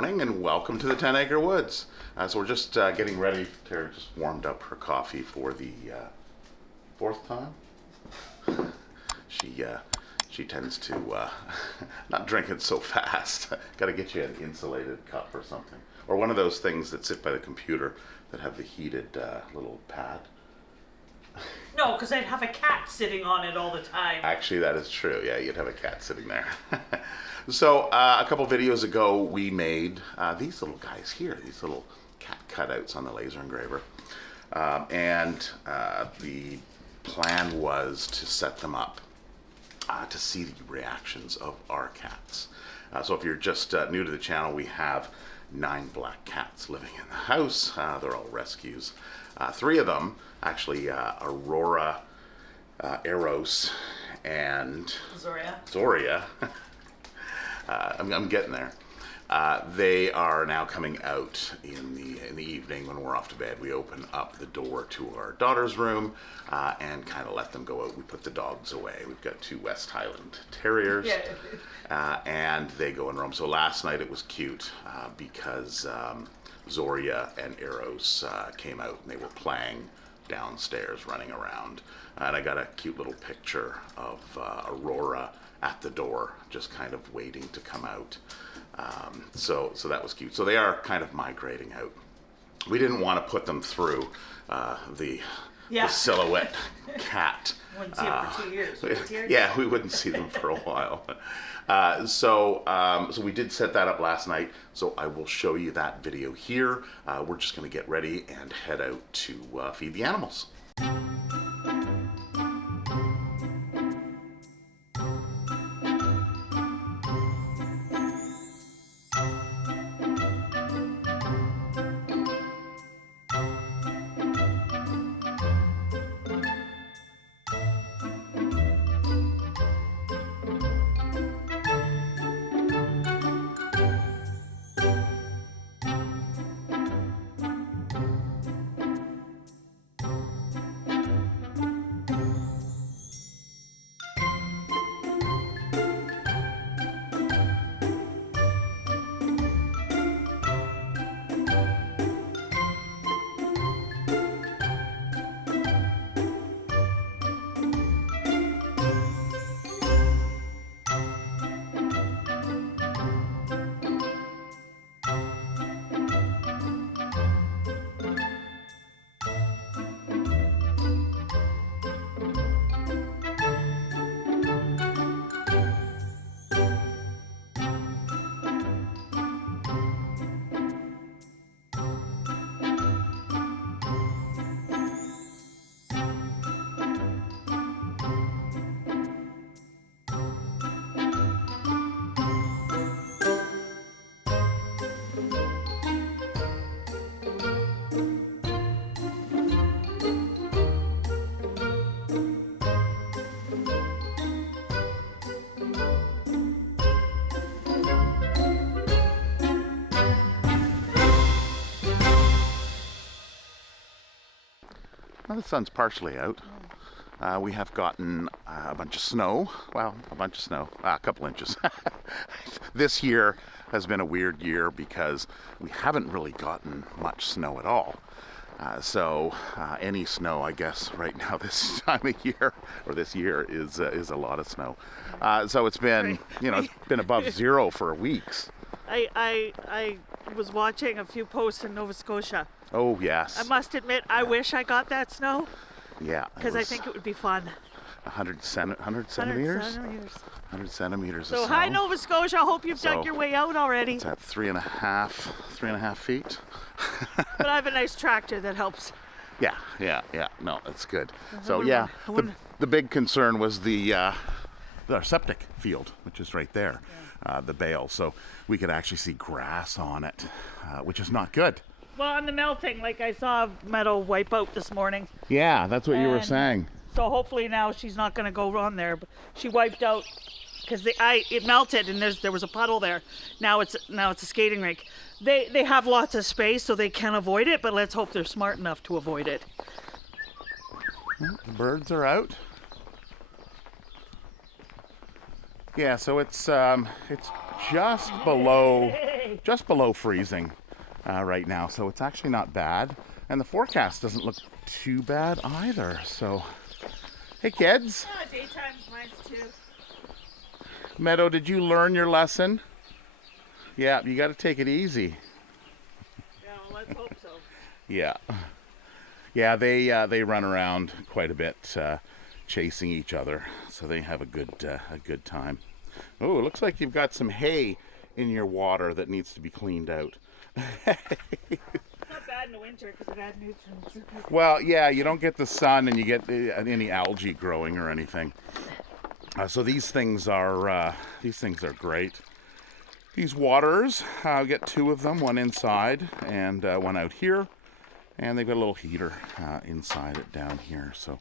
morning and welcome to the 10 Acre Woods. So we're just getting ready. Tara just warmed up her coffee for the fourth time. She tends to not drink it so fast. Got to get you an insulated cup or something. Or one of those things that sit by the computer that have the heated little pad. No, because I'd have a cat sitting on it all the time. Actually, that is true. Yeah, you'd have a cat sitting there. So a couple videos ago, we made these little guys here, these little cat cutouts on the laser engraver. And the plan was to set them up to see the reactions of our cats. So if you're just new to the channel, we have 9 black cats living in the house. They're all rescues. 3 of them, actually, Aurora, Eros, and Zoria. I'm getting there. They are now coming out in the evening when we're off to bed. We open up the door to our daughter's room and kind of let them go out. We put the dogs away. We've got 2 West Highland Terriers, and they go and roam. So last night it was cute because Zoria and Eros came out and they were playing downstairs, running around. And I got a cute little picture of Aurora at the door, just kind of waiting to come out. So that was cute. So they are kind of migrating out. We didn't want to put them through the silhouette cat. Wouldn't see them for 2 years. Yeah, we wouldn't see them for a while. So we did set that up last night. So I will show you that video here. We're just going to get ready and head out to feed the animals. Well, the sun's partially out. We have gotten a bunch of snow. Well, a couple inches. This year has been a weird year because we haven't really gotten much snow at all. So any snow, I guess, right now this time of year, or this year, is a lot of snow. So it's been, it's been above zero for weeks. I was watching a few posts in Nova Scotia. Oh, yes. I must admit, I wish I got that snow. Yeah. Because I think it would be fun. 100 centimeters? 100 centimeters of snow. So hi, Nova Scotia. I hope you've dug your way out already. It's at 3.5 feet. But I have a nice tractor that helps. Yeah. No, that's good. So yeah, the big concern was our septic field, which is right there, the bale. So we could actually see grass on it, which is not good. Well, on the melting, like I saw Meadow wipe out this morning. Yeah, that's what you were saying. So hopefully now she's not going to go on there. But she wiped out because it melted and there was a puddle there. Now it's a skating rink. They have lots of space, so they can avoid it. But let's hope they're smart enough to avoid it. Well, the birds are out. Yeah, so it's just below just below freezing right now, so it's actually not bad. And the forecast doesn't look too bad either. So, hey kids. Daytime's nice too. Meadow, did you learn your lesson? Yeah, you got to take it easy. Yeah, well, let's hope so. Yeah. Yeah, they run around quite a bit, chasing each other, so they have a good time. Oh, it looks like you've got some hay in your water that needs to be cleaned out. Not bad in the winter because it adds nutrients. Well, yeah, you don't get the sun and you get any algae growing or anything. So these things are great. These waters, I'll get 2 of them, one inside and one out here. And they've got a little heater inside it down here. So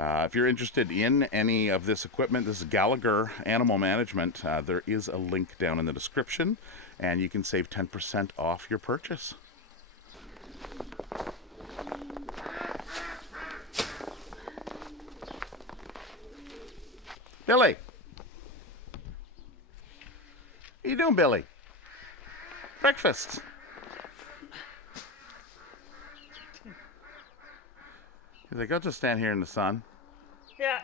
if you're interested in any of this equipment, this is Gallagher Animal Management. There is a link down in the description, and you can save 10% off your purchase. Billy. What are you doing, Billy? Breakfast. He's like, I'll just stand here in the sun. Yeah.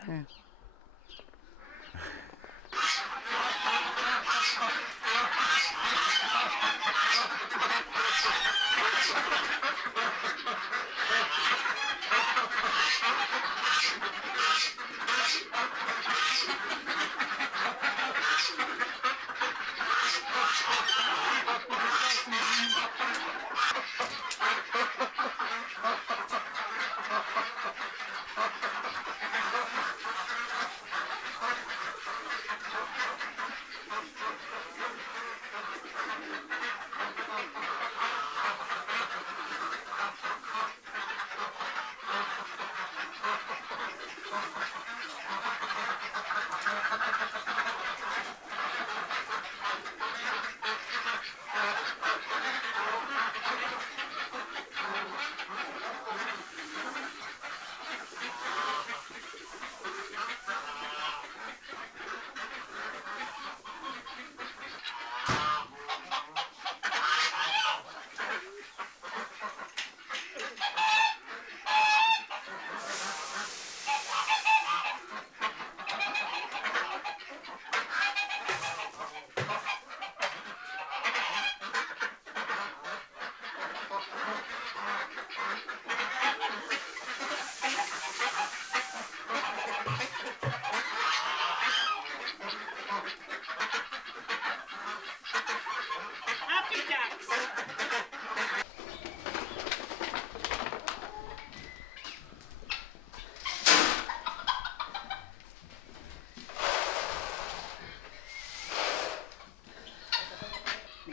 Happy ducks.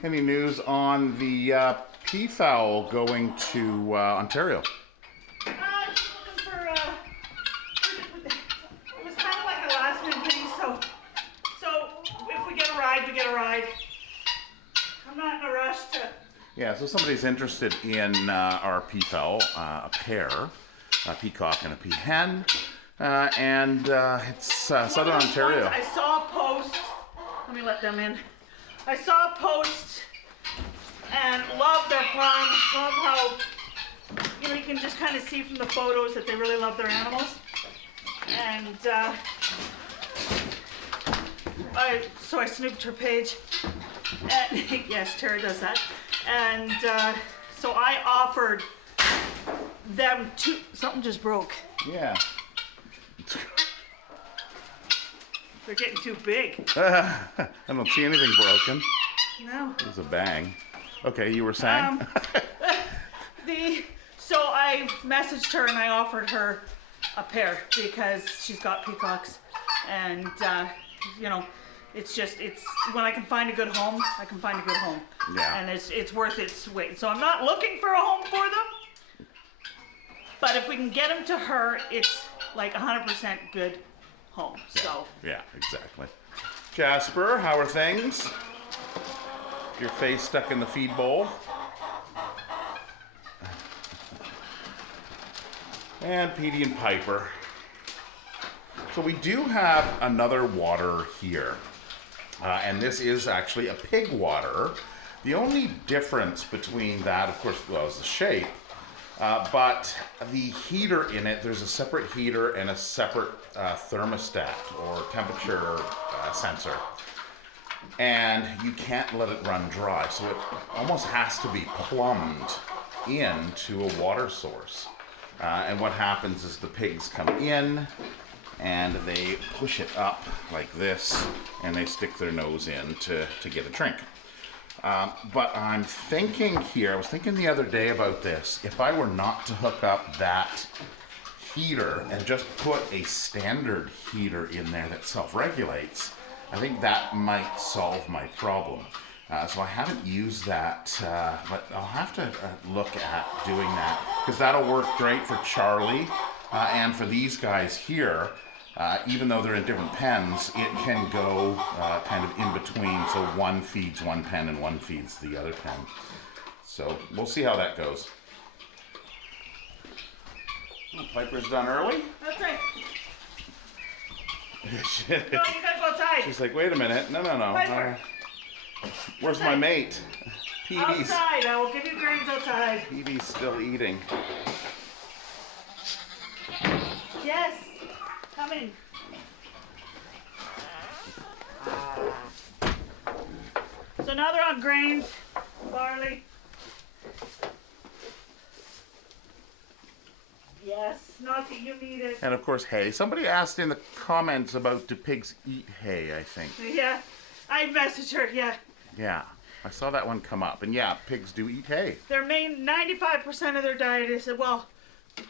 Any news on the peafowl going to Ontario? Just looking for, it was kind of like a last minute thing, so if we get a ride, we get a ride. I'm not in a rush to. Yeah, so somebody's interested in our peafowl, a pair, a peacock and a peahen, and it's Southern Ontario. I saw a post. Let me let them in. I saw a post and love their farm. Love how you can just kind of see from the photos that they really love their animals. And so I snooped her page. And, yes, Tara does that. And so I offered them two. Something just broke. Yeah. They're getting too big. I don't see anything broken. No. It was a bang. Okay, you were saying? So I messaged her and I offered her a pair because she's got peacocks, and it's when I can find a good home, I can find a good home. Yeah. And it's worth its weight. So I'm not looking for a home for them, but if we can get them to her, it's like 100% good home. So. Yeah, exactly. Jasper, how are things? Your face stuck in the feed bowl. And Petey and Piper. So we do have another water here. And this is actually a pig water. The only difference between that, of course, well, is the shape, but the heater in it, there's a separate heater and a separate thermostat or temperature sensor. And you can't let it run dry, so it almost has to be plumbed into a water source. And what happens is the pigs come in and they push it up like this, and they stick their nose in to get a drink. But I'm thinking here, I was thinking the other day about this, if I were not to hook up that heater and just put a standard heater in there that self-regulates, I think that might solve my problem. So I haven't used that, but I'll have to look at doing that, because that'll work great for Charlie and for these guys here. Even though they're in different pens, it can go kind of in between, so one feeds one pen and one feeds the other pen. So we'll see how that goes. Oh, Piper's done early. That's right. No, you gotta go outside. She's like, wait a minute, no. Piper. Where's my mate? Petey's. Outside, I will give you grains outside. Petey's still eating. Yes, coming. So now they're on grains, barley. Yes, not that you need it. And of course, hay. Somebody asked in the comments about, do pigs eat hay, I think. Yeah, I messaged her, yeah. Yeah, I saw that one come up. And yeah, pigs do eat hay. Their main 95% of their diet is, well,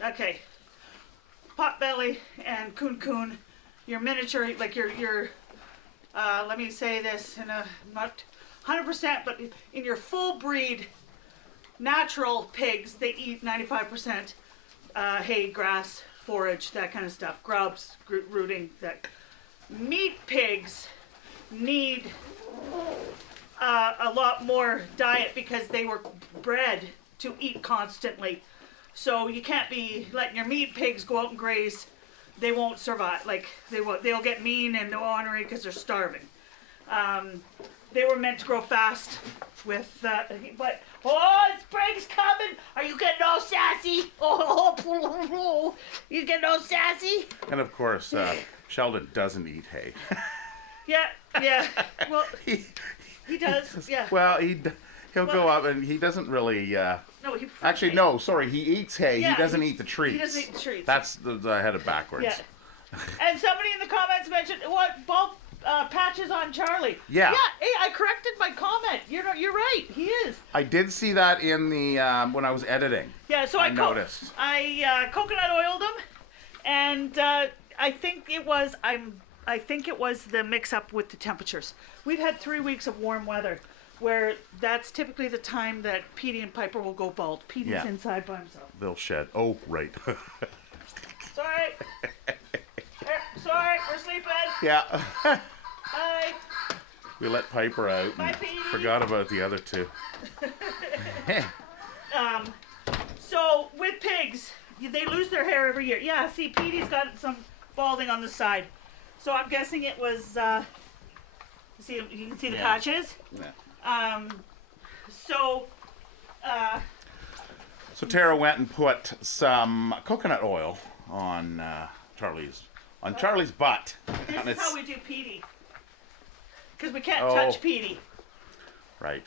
okay, potbelly and coon, your miniature, like your let me say this in a, not 100%, but in your full breed natural pigs, they eat 95% hay, grass, forage, that kind of stuff, grubs, rooting. That meat pigs need a lot more diet because they were bred to eat constantly. So you can't be letting your meat pigs go out and graze. They won't survive. Like they'll get mean and ornery because they're starving. They were meant to grow fast with but spring's coming. Are you getting all sassy? Oh, you getting all sassy? And of course, Sheldon doesn't eat hay. Yeah. Well, he does. Yeah. Well, he'll go up and he doesn't really. No, he actually, hay. no. Sorry, he eats hay. Yeah, he doesn't eat the treats. He doesn't eat the treats. That's I had it backwards. Yeah. And somebody in the comments mentioned what bald patches on Charlie. Yeah. Yeah. Hey, I corrected my comment. You're right. He is. I did see that in the when I was editing. Yeah. So I noticed. I coconut oiled them, and I think it was the mix-up with the temperatures. We've had 3 weeks of warm weather, where that's typically the time that Petey and Piper will go bald. Petey's inside by himself. They'll shed. Oh, right. Sorry. Sorry, we're sleeping. Yeah. Bye. We let Piper out. Bye, And Petey. forgot about the other two. So with pigs, they lose their hair every year. Yeah, see, Petey's got some balding on the side. So I'm guessing it was, you can see the patches. Yeah. So Tara went and put some coconut oil on Charlie's butt. this And is how we do Petey. Because we can't touch Petey. Right.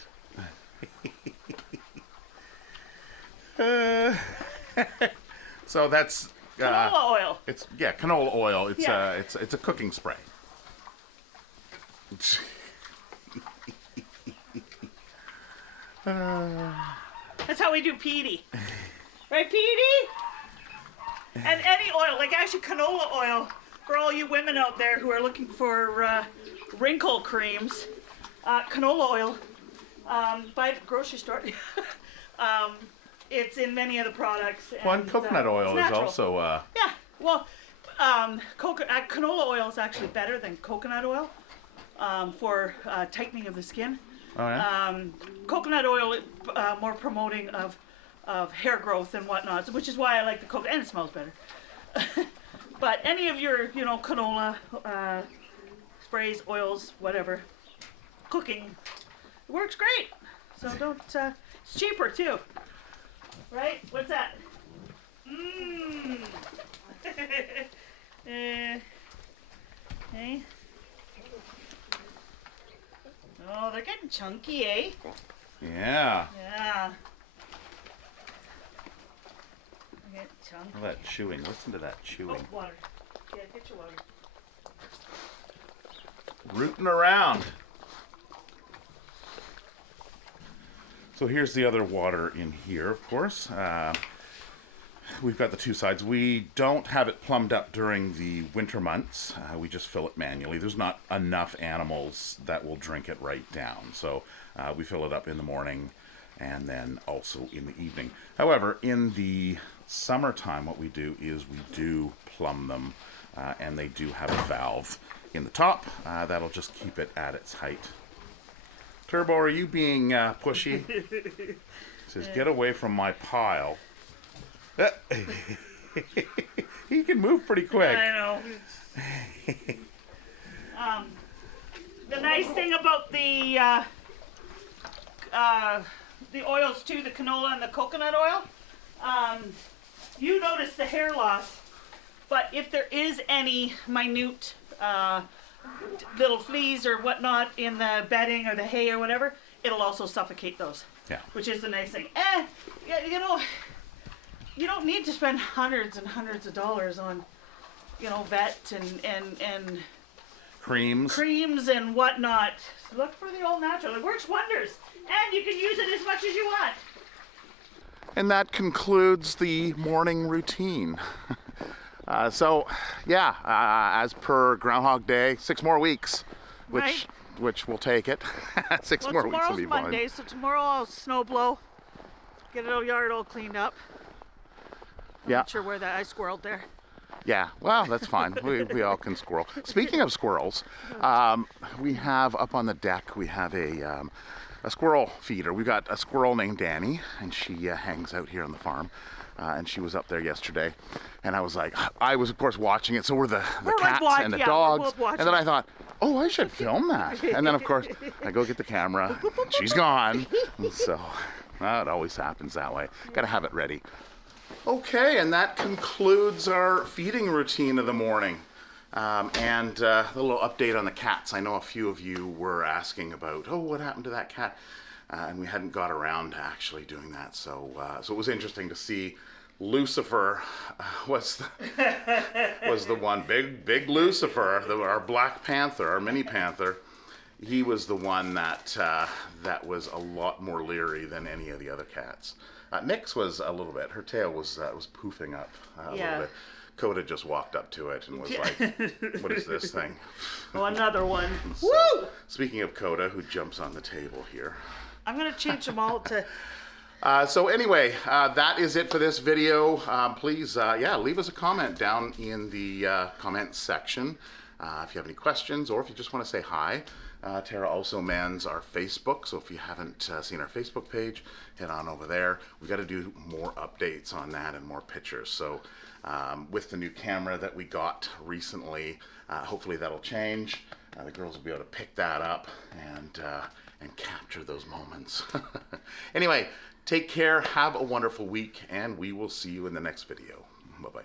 So that's Canola oil. It's canola oil. It's Yeah. it's a cooking spray. That's how we do Petey. Right, Petey? And any oil, like actually canola oil, for all you women out there who are looking for wrinkle creams, canola oil, buy it at the grocery store. It's in many of the products. One and, coconut oil it's is natural. also. Yeah, well, canola oil is actually better than coconut oil for tightening of the skin. Oh yeah. Coconut oil more promoting of hair growth and whatnot, which is why I like the coconut, and it smells better. But any of your, canola sprays, oils, whatever, cooking, it works great. So don't, it's cheaper too. Right? What's that? Mmm. Hey. Oh, they're getting chunky, eh? Yeah. Yeah. They're getting chunky. All that chewing. Listen to that chewing. Oh, water. Yeah, get your water. Rooting around. So here's the other water in here, of course. We've got the two sides. We don't have it plumbed up during the winter months. We just fill it manually. There's not enough animals that will drink it right down. So we fill it up in the morning and then also in the evening. However, in the summertime, what we do is we do plumb them, and they do have a valve in the top. That'll just keep it at its height. Turbo, are you being pushy? He says, get away from my pile. He can move pretty quick. I know. The nice thing about the oils too, the canola and the coconut oil, you notice the hair loss, but if there is any minute little fleas or whatnot in the bedding or the hay or whatever, it'll also suffocate those. Yeah. Which is the nice thing. Yeah, you know, you don't need to spend hundreds and hundreds of dollars on, you know, vet and creams and whatnot. Look for the all natural. It works wonders, and you can use it as much as you want. And that concludes the morning routine. So, yeah, as per Groundhog Day, 6 more weeks, Right. which will take it. 6 more weeks will be Tomorrow's fine. Monday, so tomorrow I'll snow blow, get the yard all cleaned up. I'm Yeah. not sure where that I squirreled there. Yeah, well, that's fine. We all can squirrel. Speaking of squirrels, we have up on the deck, we have a squirrel feeder. We've got a squirrel named Danny, and she hangs out here on the farm. And she was up there yesterday, and I was of course watching it. So were the cats and the dogs, and then I thought, oh, I should film that. And then of course I go get the camera. She's gone. So it always happens that way. Got to have it ready. Okay, and that concludes our feeding routine of the morning. And a little update on the cats. I know a few of you were asking about, oh, what happened to that cat? And we hadn't got around to actually doing that. So it was interesting to see Lucifer was the one, big Lucifer, our Black Panther, our mini panther. He was the one that was a lot more leery than any of the other cats. Nyx was a little bit. Her tail was poofing up a little bit. Coda just walked up to it and was like, what is this thing? Oh, another one. So, Woo! Speaking of Coda, who jumps on the table here. I'm going to change them all to... So anyway, that is it for this video. Please, leave us a comment down in the comments section if you have any questions or if you just want to say hi. Tara also mans our Facebook, so if you haven't seen our Facebook page, head on over there. We've got to do more updates on that and more pictures. So with the new camera that we got recently, hopefully that'll change. The girls will be able to pick that up and capture those moments. Anyway, take care, have a wonderful week, and we will see you in the next video. Bye-bye.